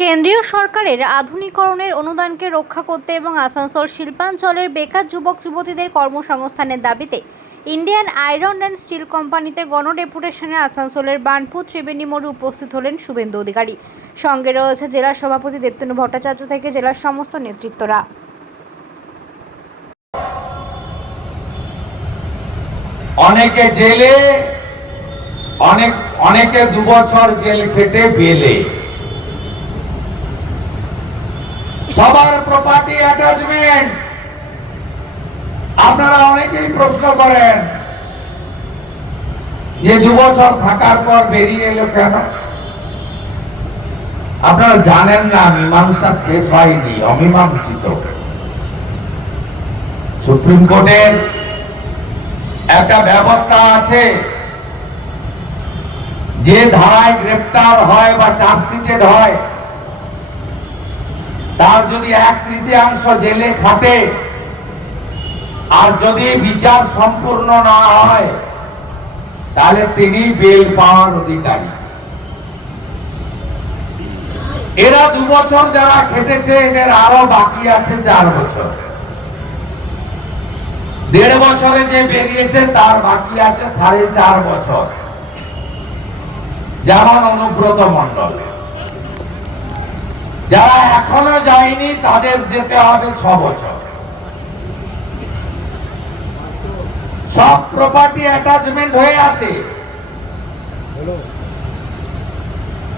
কেন্দ্রীয় সরকারের আধুনিকরণের অনুদানকে রক্ষা করতে এবং আসানসোল শিল্পাঞ্চলের বেকার যুবক যুবতীদের কর্মসংস্থানের দাবিতে ইন্ডিয়ান আয়রন অ্যান্ড স্টিল কোম্পানিতে গণডেপুটেশনে আসানসোলের বার্নপুর ত্রিবেণী মোড়ে উপস্থিত হলেন শুভেন্দু অধিকারী। সঙ্গে রয়েছে জেলা সভাপতি দেবতনু ভট্টাচার্য থেকে জেলার সমস্ত নেতৃত্বরা। অনেকে জেলে, অনেকে 2 বছর জেল খেটে বেলে। সবার প্রপার্টি অ্যাটাচমেন্ট। আপনারা অনেকেই প্রশ্ন করেন যে 2 বছর থাকার পর বেরিয়ে এলো কেন? আপনারা জানেন না, মীমাংসা শেষ হয়নি, অমীমাংসিত। সুপ্রিম কোর্টের একটা ব্যবস্থা আছে, যে ধারায় গ্রেপ্তার হয় বা চার্জশিটেড হয় তার যদি 1/3 জেলে খাটে আর যদি বিচার সম্পূর্ণ না হয় তাহলে তিনি বেল পাওয়ার অধিকারী। এরা 2 বছর যারা খেটেছে, এদের আরো বাকি আছে 4 বছর। 1.5 বছরে যে বেরিয়েছে তার বাকি আছে 4.5 বছর। যেমন অনুব্রত মণ্ডল, যারা এখনো যায়নি তাদের যেতে হবে 6 বছর। সব প্রপার্টি অ্যাটাচমেন্ট হয়ে আছে,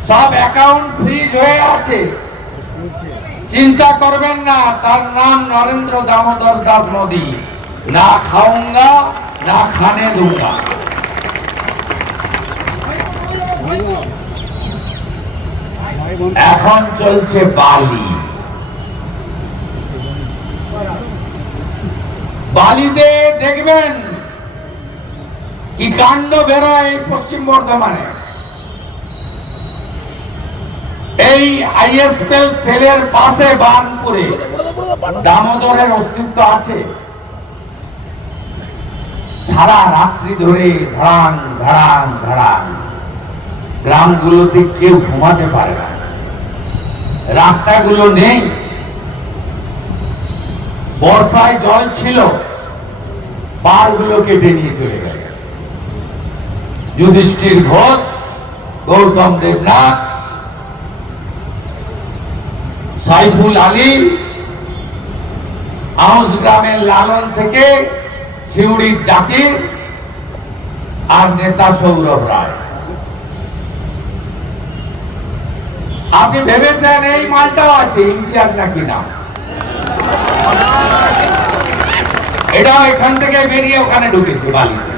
সব অ্যাকাউন্ট ফ্রিজ হয়ে আছে। চিন্তা করবেন না, তার নাম নরেন্দ্র দামোদর দাস মোদী। না খাऊंगा না খানে दूंगा। এখন চলছে বালিতে দেখবেন কি কাণ্ড বেরোয়। পশ্চিম বর্ধমানে এই আইএসএল সেলের পাশে বার্নপুরে দামোদরের অস্তিত্ব আছে। সারা রাত্রি ধরে ধড়াং ধড়াং ধড়াং, গ্রামগুলোতে কেউ ঘুমাতে পারে না, রাস্তাগুলো নেই। বর্ষায় জল ছিল, পাড়গুলো কেটে নিয়ে চলে গেল। যুধিষ্ঠির ঘোষ, গৌতম দেবনাথ, সাইফুল আলী, আউস গ্রামের লালন থেকে শিউড়ির জাকির আর নেতা সৌরভ রায়। আপনি ভেবেছেন এই মালটাও আছে, ইমতিয়াজ নাকি নাম, এটাও এখান থেকে বেরিয়ে ওখানে ঢুকেছে বালিতে।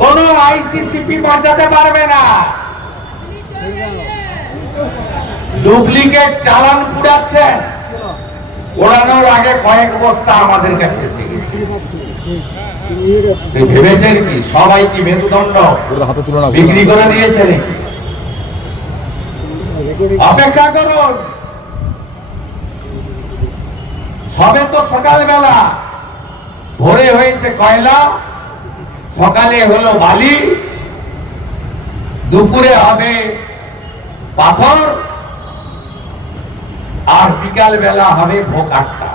কোন আইসিসিপি বাঁচাতে পারবে না। ডুপ্লিকেট চালান পুড়াচ্ছেন, ওড়ানোর আগে কয়েক বস্তা আমাদের কাছে এসে গেছে। ভেবেছেন কি সবাই কি মেরুদণ্ড বিক্রি করে দিয়েছে নাকি? অপেক্ষা করুন, সবে তো সকালবেলা। ভোরে হয়েছে কয়লা, সকালে হলো বালি, দুপুরে হবে পাথর, আর বিকাল বেলা হবে ভোগ আটটা।